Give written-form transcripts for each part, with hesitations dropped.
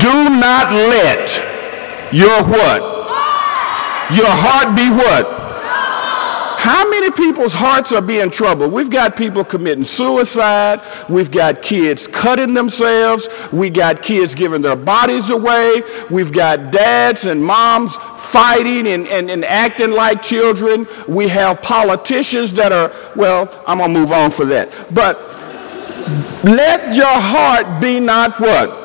Do not let your what? Your heart be what? How many people's hearts are being troubled? We've got people committing suicide. We've got kids cutting themselves. We got kids giving their bodies away. We've got dads and moms fighting and acting like children. We have politicians that are, well, I'm going to move on for that. But let your heart be not what?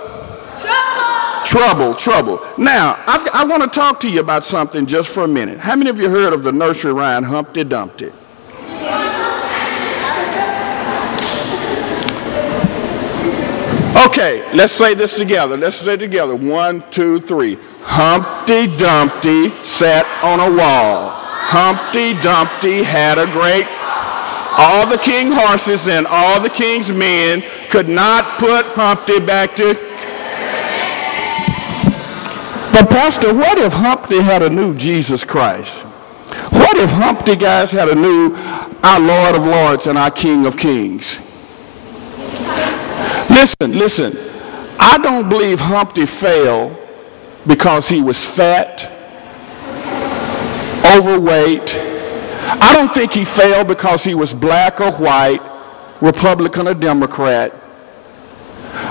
Trouble. Now, I want to talk to you about something just for a minute. How many of you heard of the nursery rhyme Humpty Dumpty? Okay, let's say this together. Let's say it together. 1, 2, 3. Humpty Dumpty sat on a wall. Humpty Dumpty had a great... All the king's horses and all the king's men could not put Humpty back to... But Pastor, what if Humpty had a new Jesus Christ? What if Humpty, guys, had a new our Lord of Lords and our King of Kings? Listen. I don't believe Humpty failed because he was fat, overweight. I don't think he failed because he was black or white, Republican or Democrat.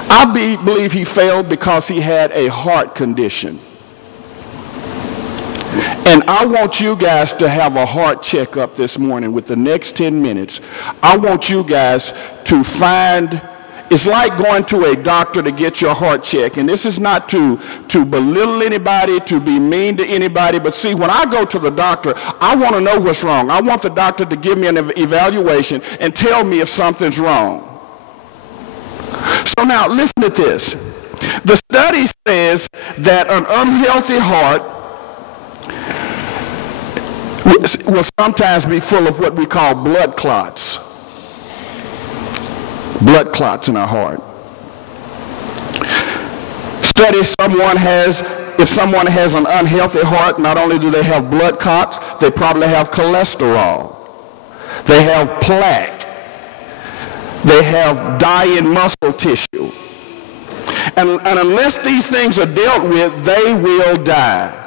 I believe he failed because he had a heart condition. And I want you guys to have a heart checkup this morning with the next 10 minutes. I want you guys to find, it's like going to a doctor to get your heart checked. And this is not to belittle anybody, to be mean to anybody. But see, when I go to the doctor, I want to know what's wrong. I want the doctor to give me an evaluation and tell me if something's wrong. So now, listen to this. The study says that an unhealthy heart will sometimes be full of what we call blood clots. Blood clots in our heart. Study if someone has an unhealthy heart, not only do they have blood clots, they probably have cholesterol. They have plaque. They have dying muscle tissue. And unless these things are dealt with, they will die.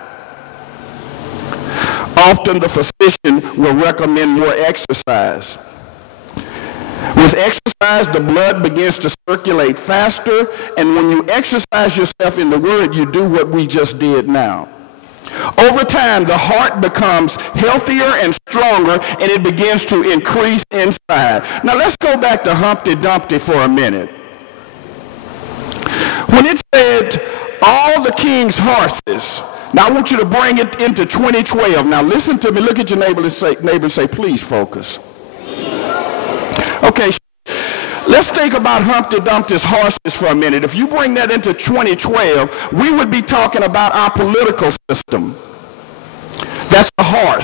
Often the physician will recommend more exercise. With exercise, the blood begins to circulate faster, and when you exercise yourself in the Word, you do what we just did now. Over time, the heart becomes healthier and stronger, and it begins to increase inside. Now let's go back to Humpty Dumpty for a minute. When it said all the king's horses, now I want you to bring it into 2012. Now listen to me, look at your neighbor and say, please focus. Okay, let's think about Humpty Dumpty's horses for a minute. If you bring that into 2012, we would be talking about our political system. That's a horse.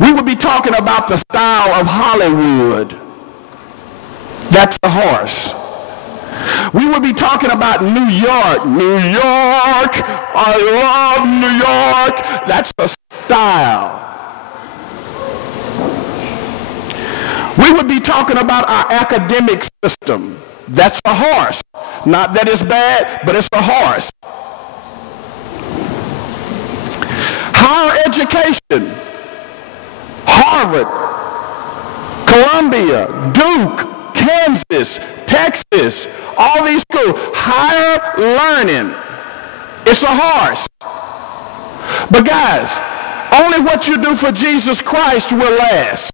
We would be talking about the style of Hollywood. That's a horse. We would be talking about New York. New York, I love New York. That's a style. We would be talking about our academic system. That's a horse. Not that it's bad, but it's a horse. Higher education. Harvard, Columbia, Duke, Kansas, Texas, all these schools. Higher learning. It's a horse. But guys, only what you do for Jesus Christ will last.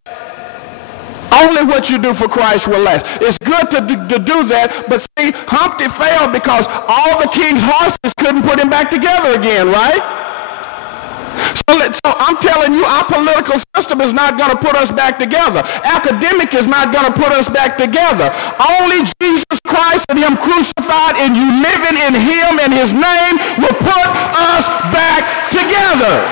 Only what you do for Christ will last. It's good to do that, but see, Humpty failed because all the king's horses couldn't put him back together again, right? So I'm telling you, our political system is not going to put us back together. Academic is not going to put us back together. Only Jesus Christ and him crucified and you living in him and his name will put us back together.